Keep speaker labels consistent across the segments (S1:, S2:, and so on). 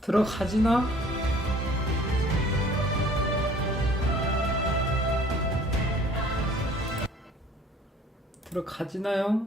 S1: 들어가지나? 들어가지나요?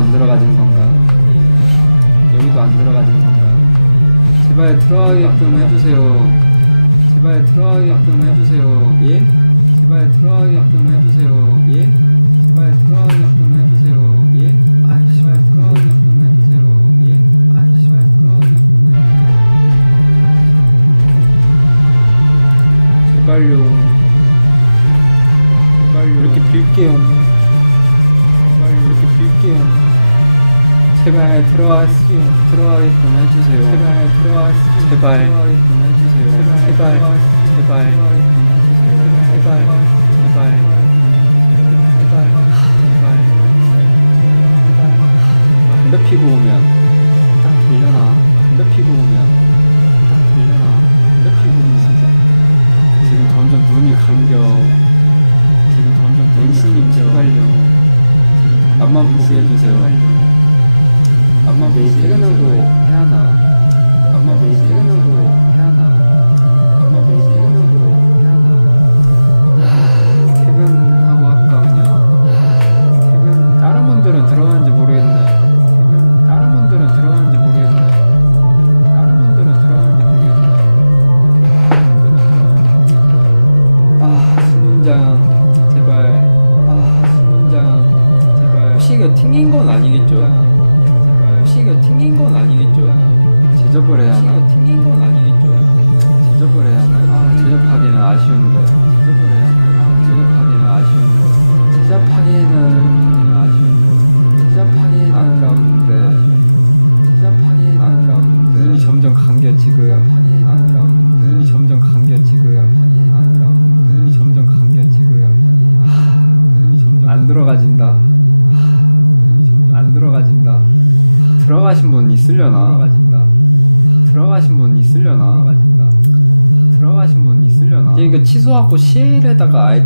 S1: 만들어가지고. 써갖고 CL에다가 아예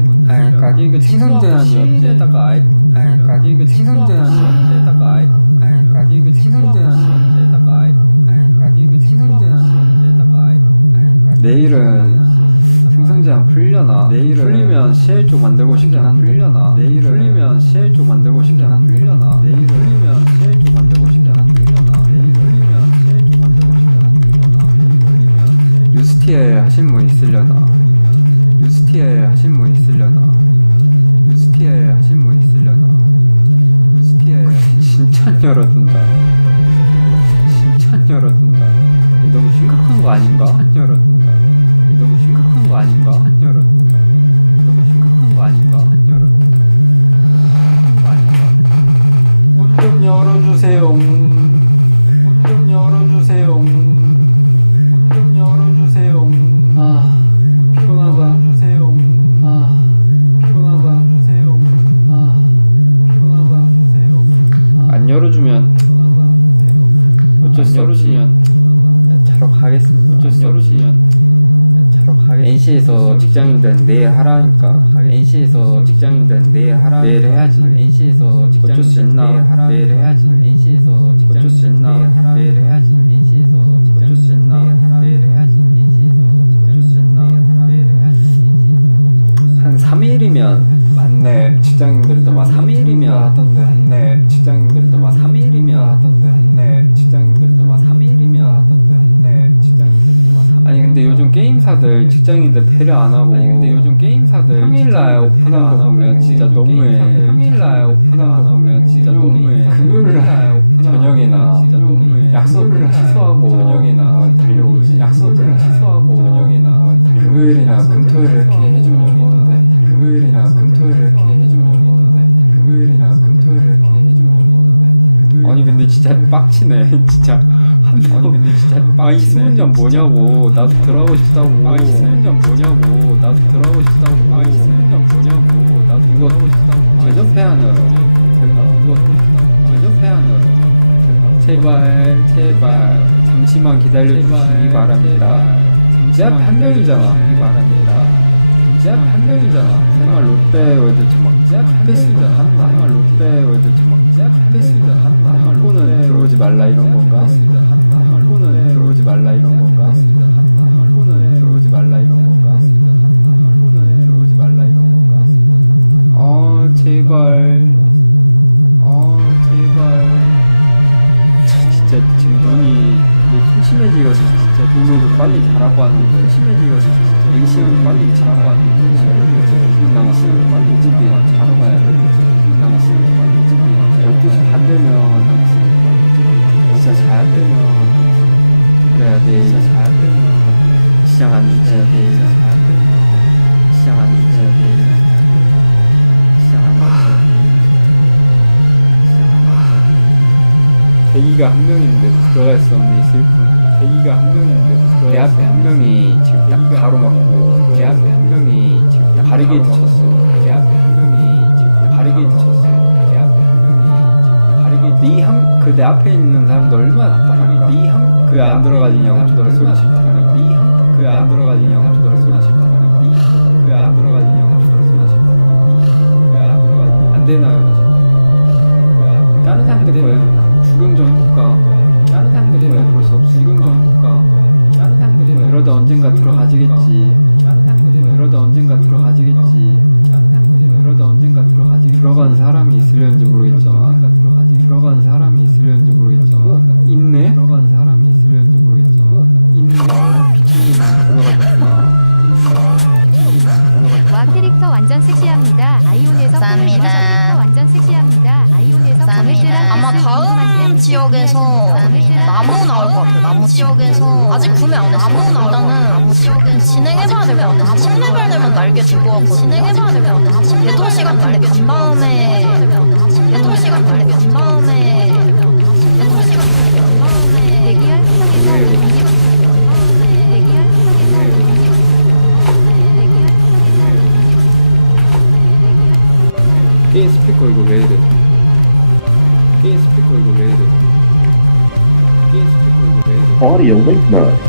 S2: Audio link mode.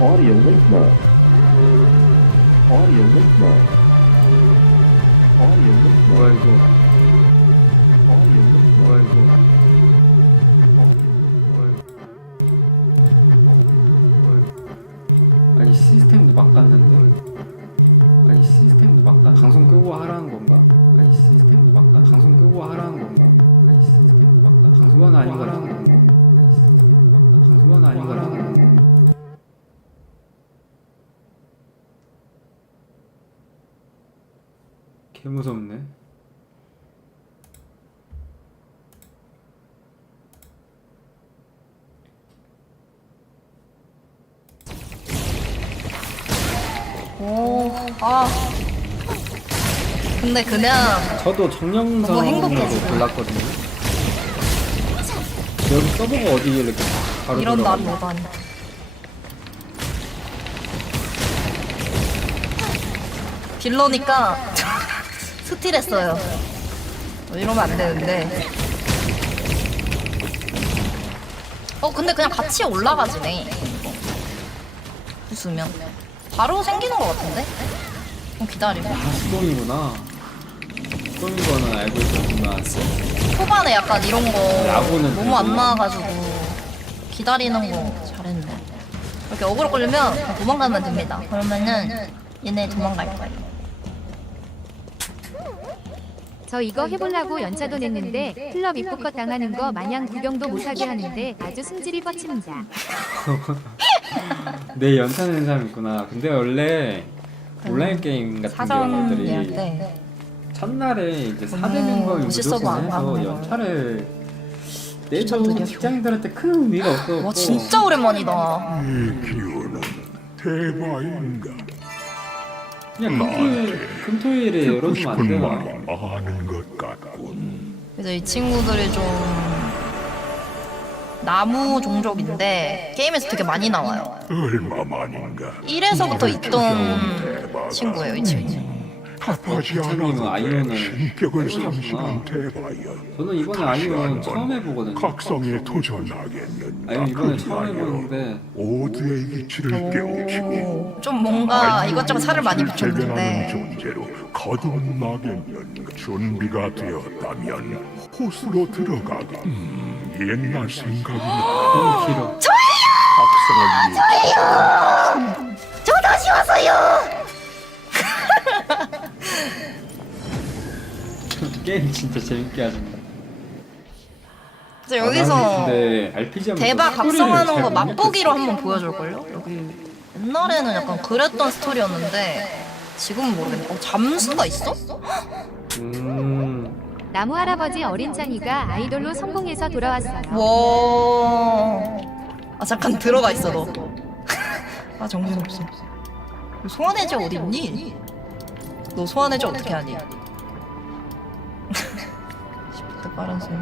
S2: Audio link mode.
S1: 아.
S3: 근데 그냥
S1: 저도
S3: 지금.
S1: 골랐거든요. 여기 서버가 어디길래 이렇게 바로
S3: 이런 날이
S1: 들어가요?
S3: 오다니. 빌러니까 스틸했어요. 어, 이러면 안 되는데. 어, 근데 그냥 같이 올라가지네. 웃으면. 바로 생기는 것 같은데? 좀 기다리고.
S1: 아 수동이구나. 수동인 거는 알고 있었지만
S3: 초반에 약간 이런 거
S1: 야구는
S3: 너무 안
S1: 되고.
S3: 나와가지고 기다리는 거 잘했네. 이렇게 어그로 걸리면 그냥 도망가면 됩니다. 그러면은 얘네 도망갈 거예요.
S4: 저 이거 해보려고 연차도 냈는데 클럽 입국컷 당하는 거 마냥 구경도 못하게 하는데 아주 승질이 뻗칩니다.
S1: 내 연타 내는 사람 있구나. 근데 원래 온라인 게임 같은
S3: 사전
S1: 경우들이
S3: 예약 때
S1: 첫날에 이제 4대
S3: 음,
S1: 멤버를
S3: 오실 서버
S1: 무조건
S3: 안
S1: 해서
S3: 하는
S1: 연차를 내도
S3: 추천드려요.
S1: 직장인들한테 큰 의미가 없어.
S3: 와 진짜 오랜만이다.
S5: 대바인가
S1: 그냥 금토일, 금토일에 열어주면 안
S5: 싶은
S1: 되나?
S5: 말이 많은 것 같군
S3: 그래서 이 친구들이 좀 나무 종족인데 게임에서 되게 많이 나와요.
S5: 얼마 만인가
S3: 1에서부터 있던 친구예요, 이 친구.
S5: 합하지
S1: 부처님은
S5: 않아도
S1: 아이오는
S5: 돼 신격을. 상실한 대바여
S1: 저는 이번에
S5: 한번
S1: 처음 해보거든요.
S5: 각성에 도전하겠는가
S1: 아이온 이번에 처음
S5: 그리하여
S1: 해보는데
S5: 오드의 이치를 깨우치고
S3: 오, 좀 뭔가 이것저것 살을 많이 붙였는데
S5: 존재로 거듭나겠는 준비가 되었다면 호수로 들어가게 음, 옛날 생각이 나
S1: 너무 길어.
S5: 각성을 위해
S3: 저 다시 왔어요.
S1: 게임 진짜 재밌게 하신다. 아,
S3: 여기서
S1: 나는 근데 RPG
S3: 대박
S1: 스토리를
S3: 각성하는
S1: 잘거못
S3: 맛보기로. 한번 보여줄걸요? 여기 옛날에는 약간 그랬던 스토리였는데 지금은 모르겠네. 어, 잠수가 있어?
S1: 음,
S4: 나무 할아버지 어린 찬이가 아이돌로 성공해서 돌아왔어요.
S3: 와. 아 잠깐 들어가 있어 너. 아 정신 없어. 소환해제 어디 있니? 너 소환해제 어떻게 하니? 10대 빠른 소리.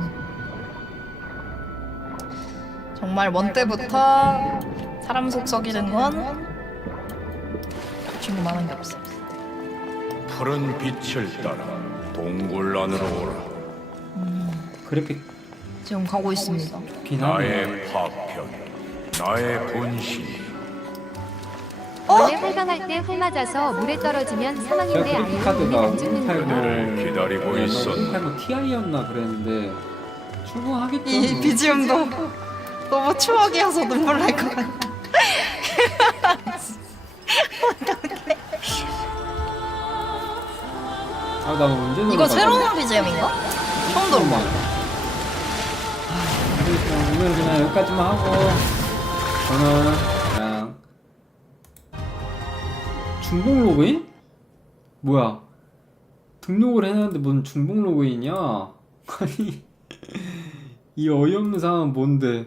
S3: 정말 먼 때부터 사람 속 썩이는 건 그 친구 만한 게 없어.
S6: 푸른 빛을 따라 동굴 안으로 오라.
S1: 그래픽
S3: 지금 가고 있습니다.
S6: 나의 파편, 나의 분신.
S4: 원래 활강할 때 활 맞아서 물에 떨어지면
S1: 제가
S4: 사망인데
S1: 그래픽
S4: 아이는
S1: 카드가
S4: 몸에 안.
S6: 그를 기다리고 있었다.
S1: 180 Ti였나 그랬는데 출근하겠죠.
S3: 이
S1: 뭐.
S3: BGM도 너무 추억이어서 눈물 날 것 같아.
S1: 아, 나 언제
S3: 이거? 새로운 BGM인가? 처음 들어봐.
S1: 오늘 그냥 여기까지만 하고 저는 중복 로그인? 뭐야 등록을 해놨는데 뭔 중복 로그인이야? 아니 이 어이없는 상황은 뭔데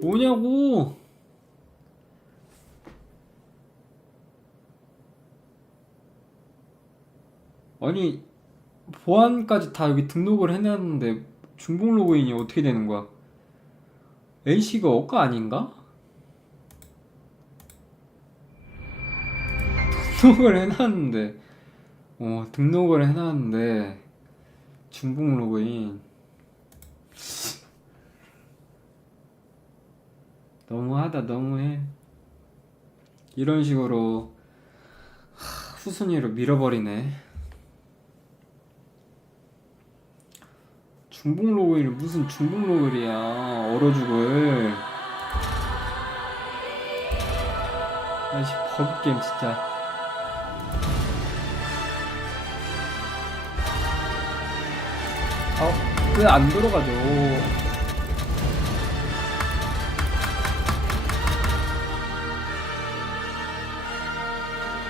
S1: 뭐냐고 아니 보안까지 다 여기 등록을 해놨는데 중복 로그인이 어떻게 되는 거야? NC가 어가 아닌가? 등록을 해놨는데 어 등록을 해놨는데 중복 로그인. 너무하다 너무해. 이런 식으로 하, 후순위로 밀어버리네. 중복 로그인을 무슨 중복 로그인이야 얼어 죽을. 아이씨 버그게임 진짜 왜 안 들어가죠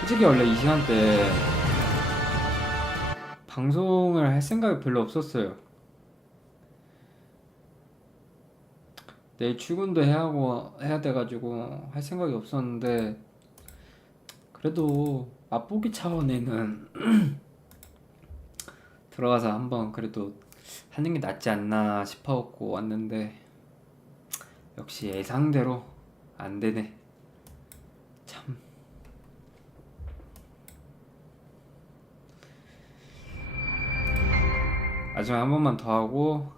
S1: 솔직히 원래 이 시간대 방송을 할 생각이 별로 없었어요. 내일 출근도 해야 하고 해야 돼가지고 할 생각이 없었는데 그래도 맛보기 차원에는 들어가서 한번 그래도 하는 게 낫지 않나 싶어갖고 왔는데 역시 예상대로 안 되네. 참. 나중에 한 번만 더 하고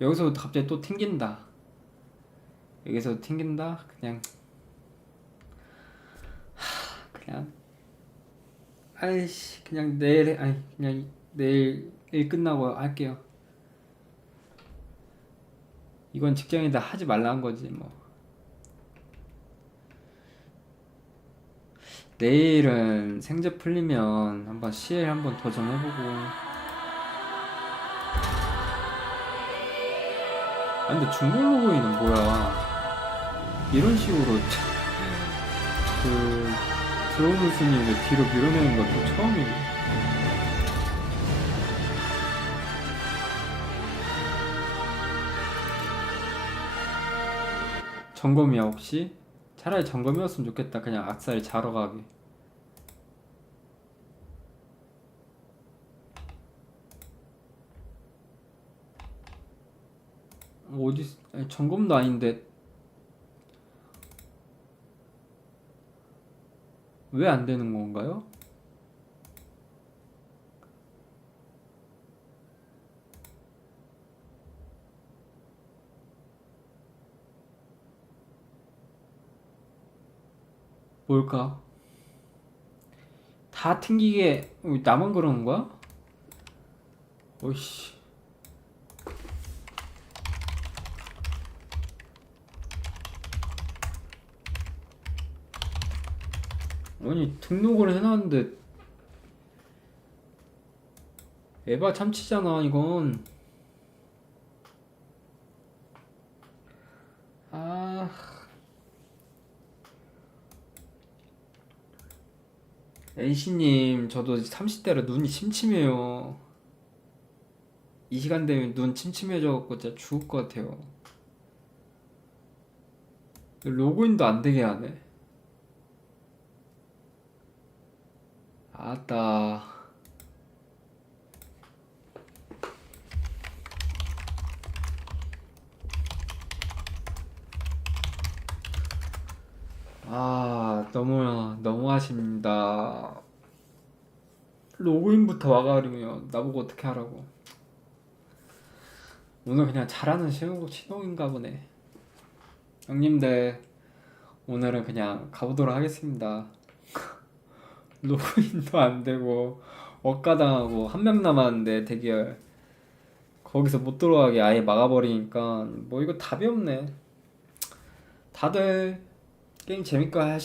S1: 여기서 갑자기 또 튕긴다. 여기서 튕긴다? 그냥. 하, 그냥. 아이씨 그냥 내일 해- 아니 그냥 내일 일 끝나고 할게요. 이건 직장이다 하지 말라는 거지 뭐. 내일은 생제 풀리면 한번 CL 한번 도전해보고. 아 근데 중국 로그인은 뭐야? 이런 식으로 참- 그 들어오는 스님을 뒤로 밀어내는 건또 처음이네 점검이야 혹시? 차라리 점검이었으면 좋겠다 그냥 악살이 자러 가게 어디 점검도 아닌데 왜 안 되는 건가요? 뭘까? 다 튕기게 어, 나만 그러는 거야? 어이씨 아니 등록을 해놨는데 에바 참치잖아 이건 아 N씨님 저도 30대라 눈이 침침해요. 이 시간 되면 눈 침침해져갖고 진짜 죽을 것 같아요. 로그인도 안 되게 하네. 아따 아 너무 너무하십니다. 로그인부터 와가지고요. 나보고 어떻게 하라고. 오늘 그냥 잘하는 신호, 신호인가 보네. 형님들 오늘은 그냥 가보도록 하겠습니다. 로그인도 안 되고 억가당하고 한 명 남았는데 대결 거기서 못 들어가게 아예 막아버리니까 뭐 이거 답이 없네. 다들 게임 재밌게 하시